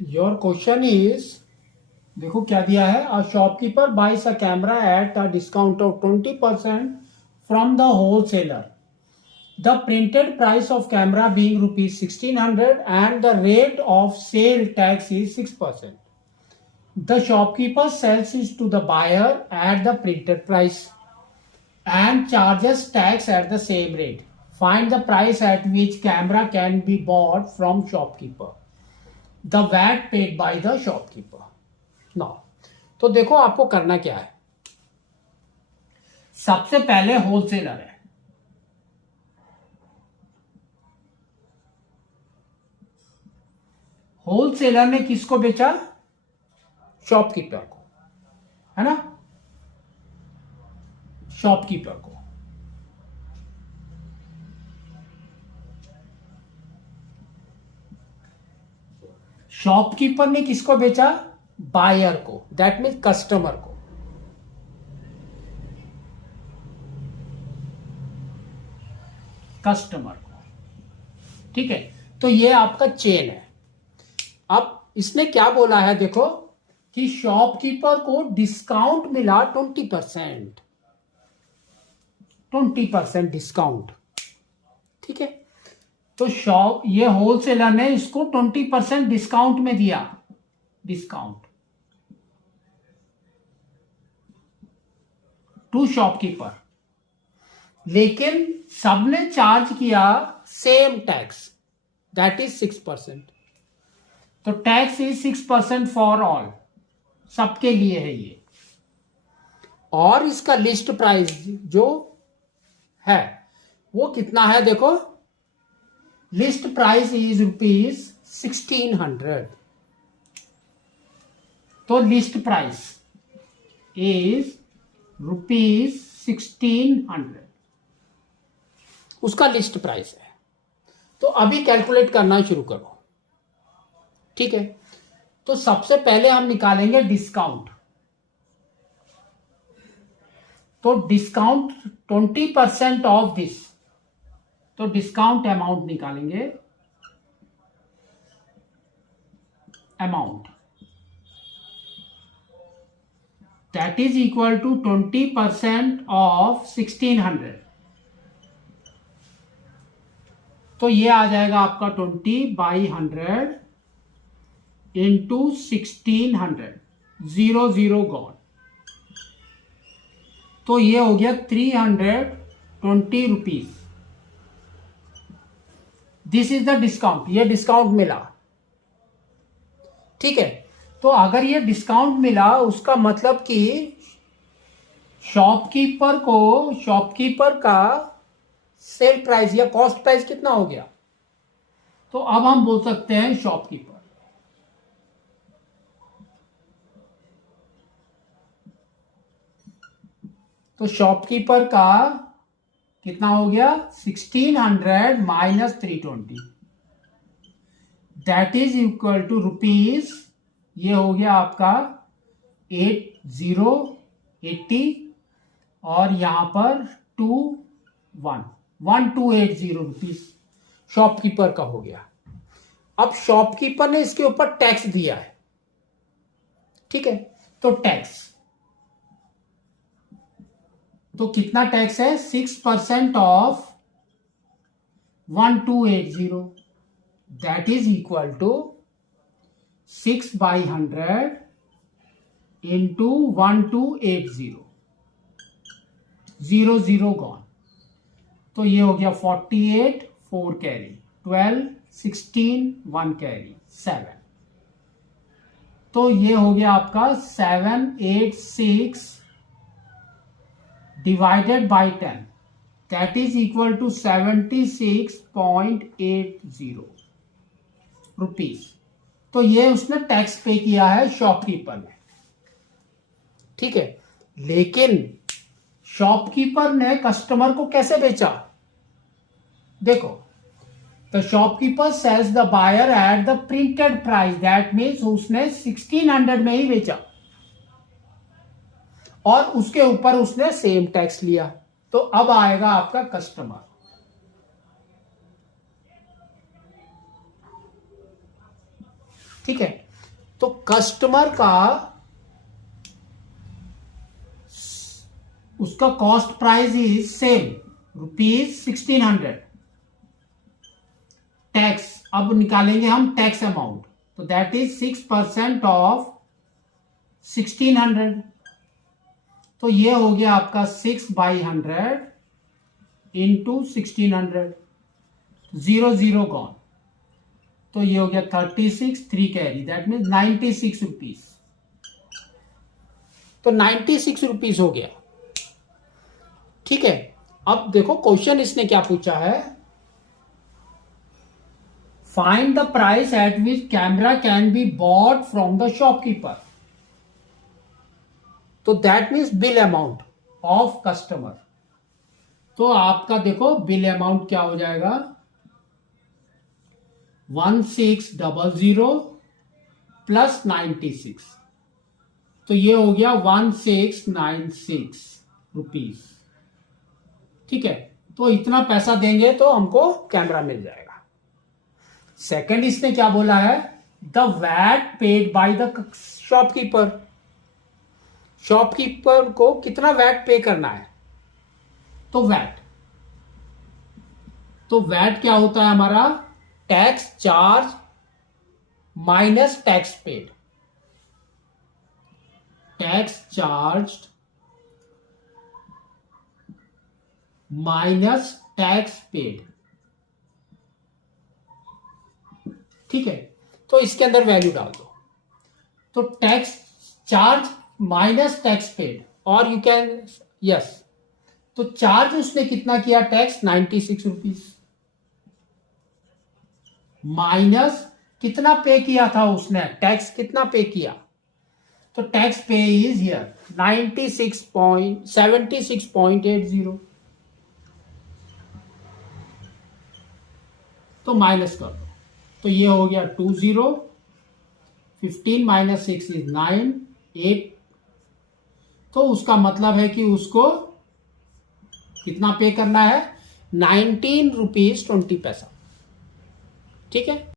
Your question is, देखो क्या दिया है, अ शॉपकीपर बाइस a camera at a discount of 20% from the wholesaler, the printed price of camera being rupees 1600 and the rate of sale tax is 6%. The shopkeeper sells it to the buyer at the printed price and charges tax at the same rate. Find the price at which camera can be bought from shopkeeper. The VAT paid by the shopkeeper. Now, तो देखो आपको करना क्या है। सबसे पहले wholesaler है, wholesaler ने किसको बेचा? शॉपकीपर को, है ना, शॉपकीपर को। शॉपकीपर ने किसको बेचा? बायर को, दैट मीन्स कस्टमर को। कस्टमर को, ठीक है। तो ये आपका चेन है। अब इसने क्या बोला है, देखो कि शॉपकीपर को डिस्काउंट मिला 20%, 20% डिस्काउंट, ठीक है। तो ये होलसेलर ने इसको 20% डिस्काउंट में दिया, डिस्काउंट टू शॉपकीपर, लेकिन सबने चार्ज किया सेम टैक्स, दैट इज 6%। तो टैक्स इज 6% फॉर ऑल, सबके लिए है ये। और इसका लिस्ट प्राइस जो है वो कितना है, देखो लिस्ट प्राइस इज रुपीज 1600। तो लिस्ट प्राइस इज रुपीज 1600, उसका लिस्ट प्राइस है। तो अभी कैलकुलेट करना शुरू करो, ठीक है। तो सबसे पहले हम निकालेंगे डिस्काउंट। तो डिस्काउंट 20% ऑफ दिस, तो डिस्काउंट अमाउंट निकालेंगे, amount that is equal to 20% of 1600। तो ये आ जाएगा आपका 20/100 इंटू 1600, 0 गॉन। तो ये हो गया 320 rupees. This is the discount, ये डिस्काउंट मिला, ठीक है। तो अगर ये डिस्काउंट मिला, उसका मतलब कि शॉपकीपर का सेल प्राइस या कॉस्ट प्राइस कितना हो गया। तो अब हम बोल सकते हैं शॉपकीपर, तो शॉपकीपर का कितना हो गया, 1600 minus 320, that is equal to rupees, ये हो गया आपका 80 और यहां पर 1280 रुपीज शॉपकीपर का हो गया। अब शॉपकीपर ने इसके ऊपर टैक्स दिया है, ठीक है। तो टैक्स, तो कितना टैक्स है, 6% of 1280, that is equal to 6/100 into 1280, 0 gone. तो ये हो गया 48, 4 कैरी, 12, 16, 1 कैरी, 7। तो ये हो गया आपका 786 divided by 10, that is equal to 76.80 rupees. तो ये उसने टैक्स पे किया है शॉपकीपर ने, ठीक है। लेकिन शॉपकीपर ने कस्टमर को कैसे बेचा, देखो, the shopkeeper sells the buyer at the printed price, that means उसने 1600 में ही बेचा और उसके ऊपर उसने सेम टैक्स लिया। तो अब आएगा आपका कस्टमर, ठीक है। तो कस्टमर का उसका cost price is same ₹1600। Tax अब निकालेंगे हम टैक्स अमाउंट, तो दैट इज 6% ऑफ 1600। तो ये हो गया आपका 6/100 इंटू 1600, 0 गॉन। तो ये हो गया 36, 3 कैरी, दैट मीन 96 रुपीज। तो 96 रुपीज हो गया। ठीक है, अब देखो क्वेश्चन इसने क्या पूछा है, find the price at which camera can be bought from the shopkeeper. तो that means bill amount of customer. तो आपका देखो बिल अमाउंट क्या हो जाएगा, 1600 प्लस 96, तो ये हो गया 1696 रुपीज। ठीक है, तो इतना पैसा देंगे तो हमको कैमरा मिल जाएगा। सेकंड इसने क्या बोला है, the VAT paid by the shopkeeper. Shopkeeper को कितना वैट पे करना है, तो वैट क्या होता है हमारा, tax charge minus tax paid. Tax charge minus tax paid. ठीक है, तो इसके अंदर वैल्यू डाल दो, तो tax charge minus tax paid, और यू कैन यस, तो चार्ज उसने कितना किया टैक्स, 96 रुपीज, माइनस कितना पे किया था उसने, टैक्स कितना पे किया, तो टैक्स पे इज हियर 76.80। तो माइनस कर दो, तो ये हो गया 20, 15 माइनस 6 इज 9, 8। तो उसका मतलब है कि उसको कितना पे करना है, 19 रुपीज 20 पैसा। ठीक है,